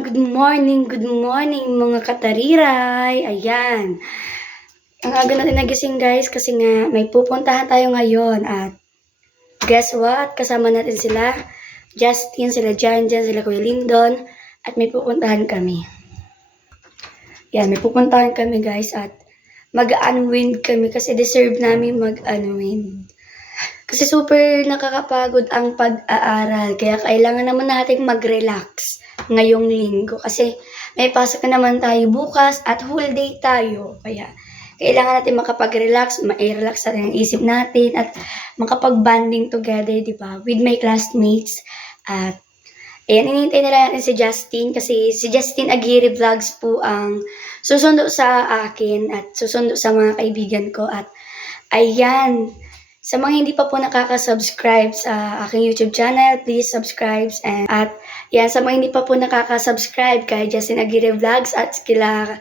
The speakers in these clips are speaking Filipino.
good morning mga katariray. Ayan. Ang aga natin nagising guys kasi nga may pupuntahan tayo ngayon at guess what? Kasama natin sila Justin, sila Janjan, sila Kuya Lindon at may pupuntahan kami. Yan, may pupuntahan kami guys at mag-unwind kami kasi deserve namin mag-unwind. Kasi super nakakapagod ang pag-aaral kaya kailangan naman natin mag-relax ngayong linggo kasi may pasok na naman tayo bukas at whole day tayo. Kaya kailangan natin makapag-relax, ma-relax natin ang isip natin at makapag-banding together, di ba? With my classmates. At ayan, inintay nila natin si Justin kasi si Justin Aguirre Vlogs po ang susundo sa akin at susundo sa mga kaibigan ko. At ayan, sa mga hindi pa po nakaka-subscribe sa aking YouTube channel, please subscribe. At yan, sa mga hindi pa po nakaka-subscribe kay Justin Aguirre Vlogs at kila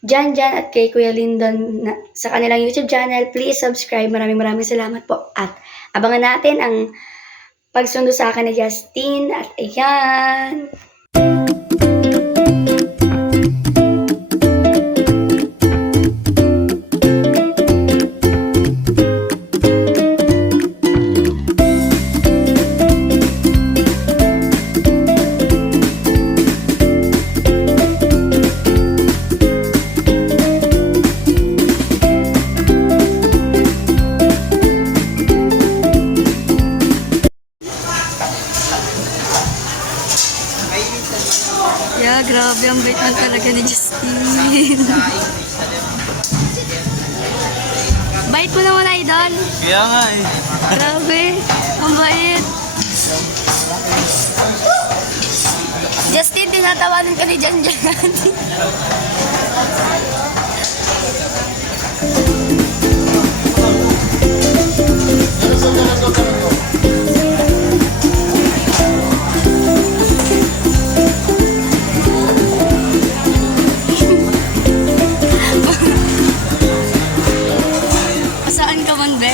Janjan at kay Kuya Lindon sa kanilang YouTube channel, please subscribe. Maraming salamat po. At abangan natin ang pagsundo sa akin ni Justin. At ayan. Yeah, grabe ang bait man talaga ni Justin. Bait mo naman, idol. Kaya nga eh. Grabe, ang bait. Justin, tinatawanan ka ni Janjan. Saan ka man, be?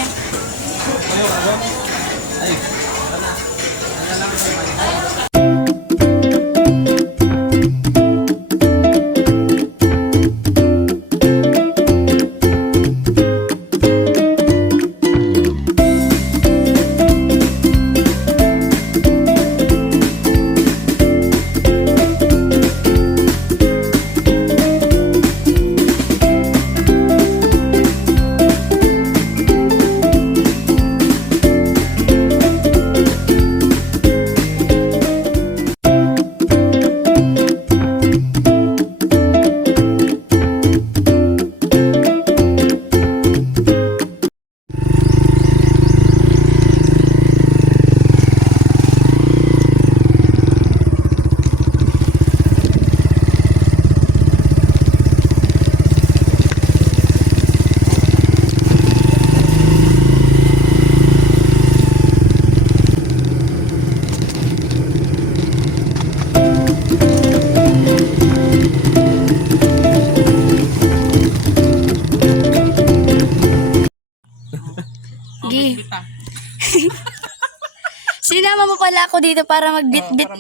Sinama mo pala ako dito para magbit-bit.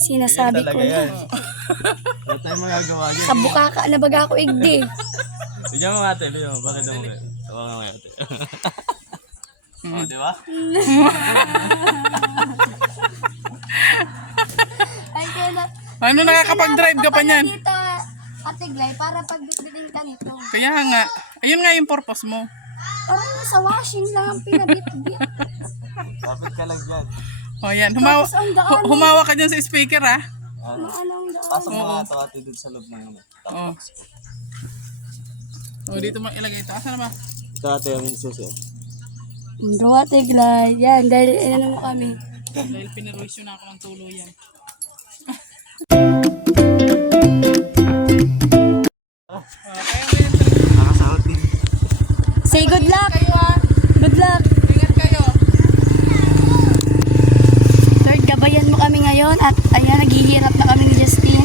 Sinasabi ko na. Wala tayong magagawa dyan. Kabuka ka na baga ako igdi. Bigyan mo nga ate, Leo. Bakit mo kayo? Tawa nga ngayon ate. O, di ba? Ay, kaya Ano, nakakapag-drive ka pa niyan? dito, Ate Glay, para pagbitbitin ka nito. Kaya nga. Ayun nga yung purpose mo. Parang sa washing lang ang pinabit-bit. Kapit ka lang dyan. O yan, Tapos ang daan humawa ka dyan sa speaker ha. Maanong daan. Pasok mo nga ito ate dun sa loob ng O. O, dito mo ilagay ito. Asa na ba? ito ate yung susi. Bro, Ate Glay. Yan, dahil ano mo kami. Dahil pinaruisyo na ako ng tuluyan. Nakasahot din. Say good luck. Good luck. Ingat kayo. Lord, gabayan mo kami ngayon at ayan, naghihirap na kami ni Justin.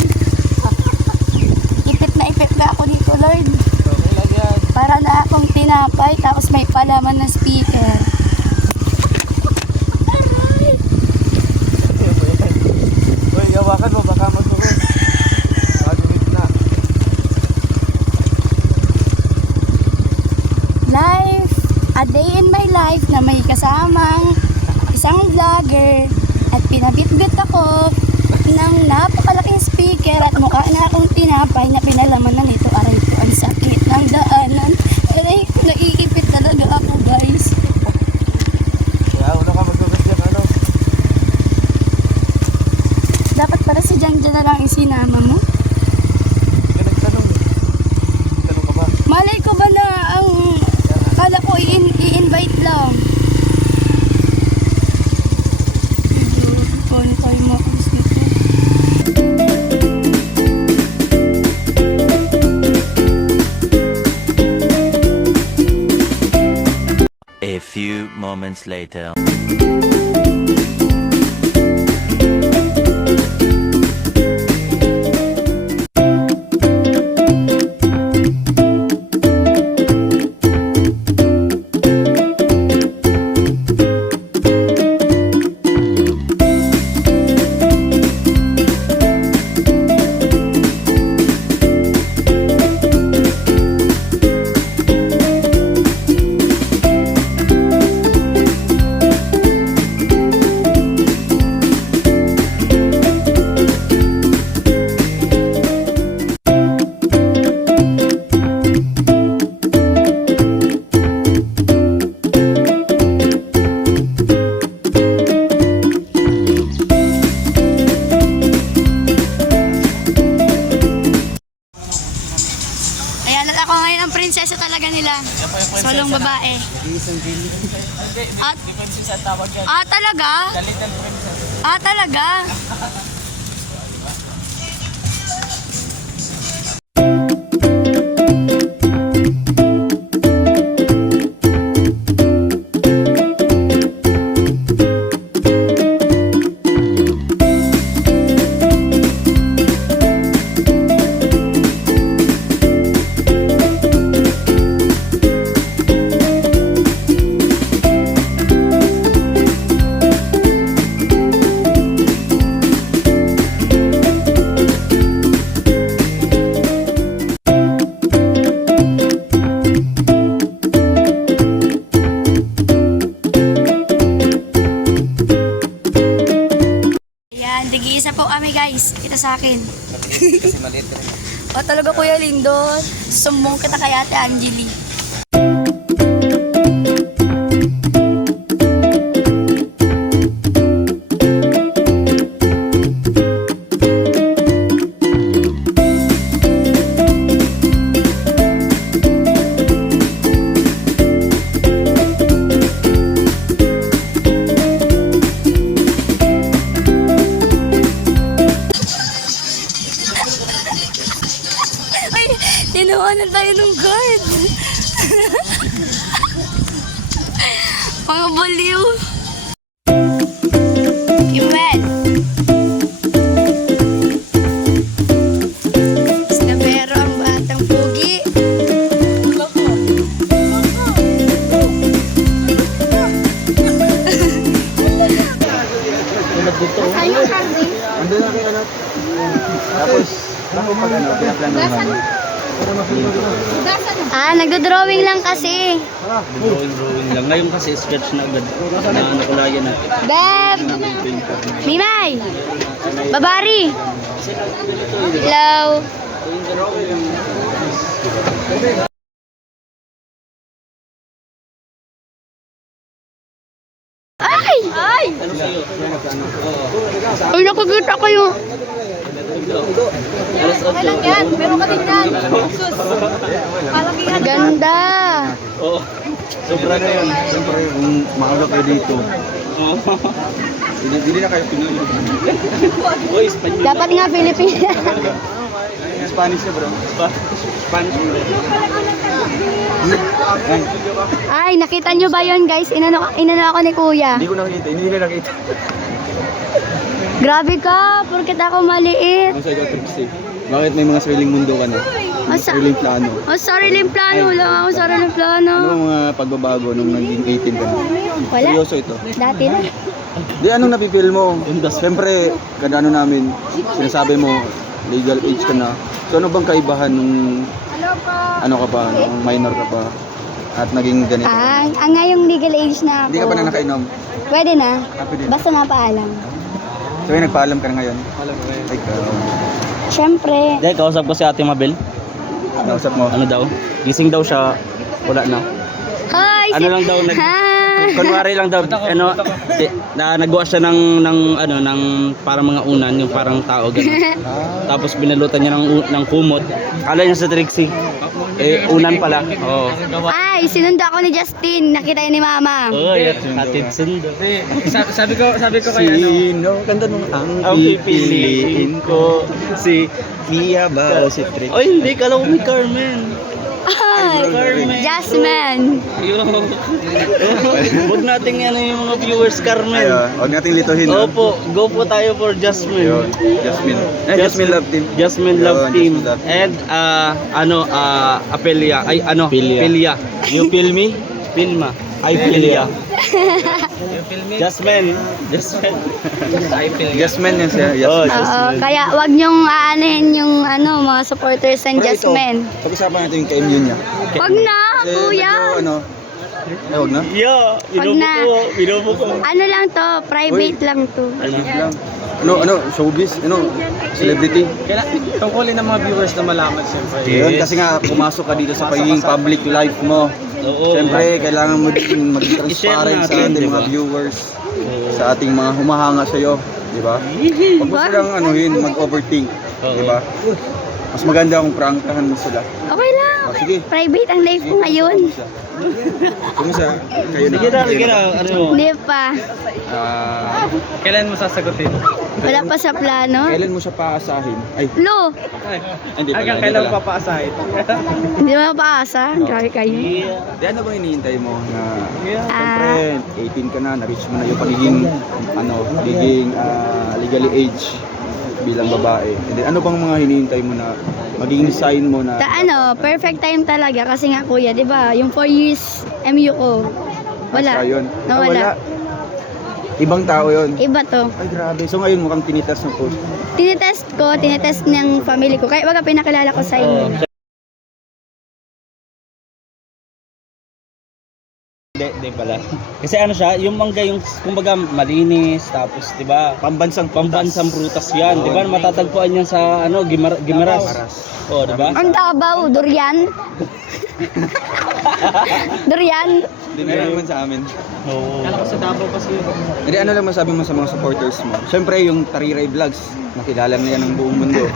Ipit na ako dito, Lord. Okay lang yan. Para na akong tinapay, tapos may palaman na speaker. Uy, gawakan mo, baka magtuko. life na may kasamang isang vlogger at pinabitbit ako ng napakalaking speaker at mukha na akong tinapay na pinalaman na nito. Aray ko, ang sakit ng daanan. Aray ko, naiipit talaga ako, guys. Kaya una ka magkakas dyan, ano? Dapat para si Jan na lang isinama mo. Hindi ka nagtanong eh. Tanong ka ba? Malay ko ba na ang kala ko i-invite lang. Medyo kontoy mo ako nito. A few moments later. Ayan, at ako ngayon ang prinsesa talaga nila. Solong babae. At, talaga? Talaga? Ayan, tig-iisa po kami guys. Kita sa akin. Kasi maliit ka rin. O talaga Kuya Lindo, sumbong kita kay Ate Angeli. Ay, tinawanan tayo ng guard. Mga baliw. Kimel. Snabero ang batang pugi. Andun na kayo anak. Tapos, pag ano, pinaplanuhan. Nagdo-drawing lang kasi. Drawing lang. Ngayon kasi sketch na agad. Nakulayan na. Beb! Mimay! Babari! Hello! Ay! Ay! Ay, nakikita ko yung... Kailan yan? Meron ka din yan. Sus! Palakihan. Ganda! Oo. Sobra na yun. Siyempre, kung maaga kayo dito. Hindi na kayo Pinoy. Uy, Spanish. Dapat nga Pilipina. Spanish na bro. Spanish bro. Ay, nakita nyo ba yun guys? Inano ako ni Kuya. Hindi ko nakita. Hindi nila nakita. Grabe ka, porket ako maliit. Ano sa ikaw, Trixie? Bakit may mga sariling mundo ka na? Sariling plano. Sariling plano. Wala nga ako sariling plano. Ano ang mga pagbabago nung naging 18 ka na? Wala. Seryoso ito. Dati na. Di, anong napipil mo? Siyempre, kada ano namin, sinasabi mo, legal age ka na. So ano bang kaibahan nung ano ka pa, nung minor ka pa? at naging ganito. Ang ngayong legal age na ako. Hindi ka pa na nakainom. Pwede na. Pwede. Basta napaalam. So yun, nagpaalam ka na ngayon. Ikaw. Siyempre. Hindi, kausap ko si Ate Mabel. Nausap mo. Ano daw? Gising daw siya. Wala na. Hi! Ano lang daw, kunwari lang daw, nagawa siya ng parang mga unan, yung parang tao gano'n. Tapos binalutan niya ng kumot. Kala niya sa Trixie. Unan pala. Oo. Ay, sinundo ako ni Justin. Nakita niya ni Mama. Oy, atid sundo. Sabi ko kay ano. Sino? Kanta mo. Ang pipiliin ko. Si Mia ba o si Trix? Oy, hindi. Kala ko may Carmen. Ay, Jasmine. Huwag nating ano yung mga viewers, Carmen. Huwag nating lituhin. no? Opo, go po tayo for Jasmine. Yun. Jasmine. Jasmine Love Team. Jasmine Love Yun, Team. Jasmine Love Team. And Apelia. Ay Pilia. You feel me? Pilma. Ay Pilia. Jasmine. Jasmine yan siya. Oh, Jasmine. Oo, kaya wag niyong aanin yung mga supporters ng Pero ito, Jasmine. pag-usapan natin yung KMU niya. Wag na, Kasi kuya. medyo, wag na. Yeah, Wag na. binobo ko. Ano lang to, private lang to. Lang. Showbiz, celebrity. Tungkulin ng mga viewers na malaman siyempre. Yun, kasi nga pumasok ka dito sa pagiging public life mo. Oo. Siyempre, kailangan mo din maging transparent sa natin, ating di ba? mga viewers, sa ating mga humahanga sa iyo, di ba? Huwag mo silang mag-overthink, di ba? Mas maganda kung prangkahan mo sila. Okay lang, Oh, sige. private ang life ko ngayon. Kumusta? Kayo na. Sige na, ano mo? Hindi pa. Kailan mo sasagutin? Wala pa sa plano. Kailan mo siya paasahin? Ay, Lo, hindi pala. Hanggang hindi kailan pala. papaasahin? hindi mo paasa. Grabe kayo. Di ano bang hinihintay mo na Ah. siyempre 18 ka na, na-reach mo na yung pagiging legally age bilang babae. And then, ano bang mga hinihintay mo na magiging sign mo na Perfect time talaga kasi nga kuya, 'di ba? Yung 4 years MU ko. Wala. basta yun? Nawala. Ibang tao yun. Iba to. Ay, grabe. So ngayon mukhang tinitas ng food. Tinetest ng family ko. Kaya baga pinakilala ko sa inyo. Hindi pala. Kasi ano siya, yung mangga yung kumbaga malinis, tapos 'di ba? Pambansang Prutas 'yan, 'di ba? Matatagpuan yan sa Gimaras. Oh, 'di ba? Ang Davao, durian. Durian. Hindi meron naman sa amin. Oo. Sa Davao kasi. Hindi, ano lang masabi mo sa mga supporters mo? Siyempre yung Tariray Vlogs, nakilala na yan ng buong mundo.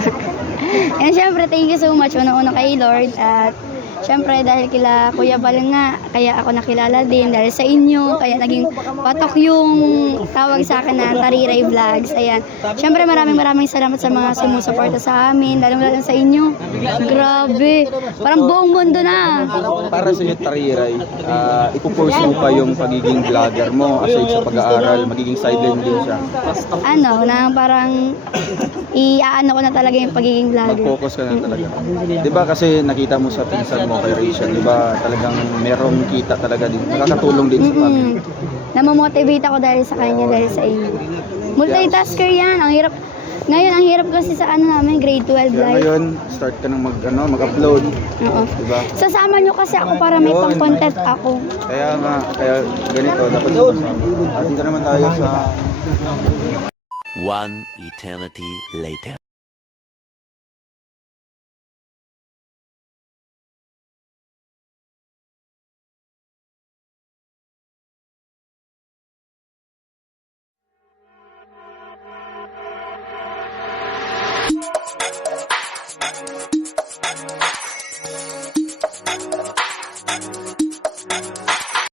And syempre, thank you so much una-una kay Lord at syempre dahil kila Kuya Bal nga, kaya ako nakilala din dahil sa inyo, kaya naging patok yung tawag sa akin na Tariray Vlogs. Ayan. Syempre maraming salamat sa mga sumusuporta sa amin, lalo sa inyo. Grabe. Parang buong mundo na. Para sa iyo, Tariray, ipupursue mo pa yung pagiging vlogger mo aside sa pag-aaral, magiging sideline din siya. Na parang iaano ko na talaga yung pagiging vlogger. Mag-focus ka na talaga. Di ba kasi nakita mo sa pinsan mo kay Rachel, di ba talagang merong kita talaga din. Nakakatulong din sa family. Namomotivate ako dahil sa kanya, dahil sa inyo. Multitasker yan. Ang hirap. Ngayon, ang hirap kasi sa namin, grade 12 Kaya life. ngayon, start ka nang mag-upload. Oo. Di ba? Sasama nyo kasi ako para may Yun. pang-content ako. Kaya ganito, dapat sumasama. At dito naman tayo sa One eternity later.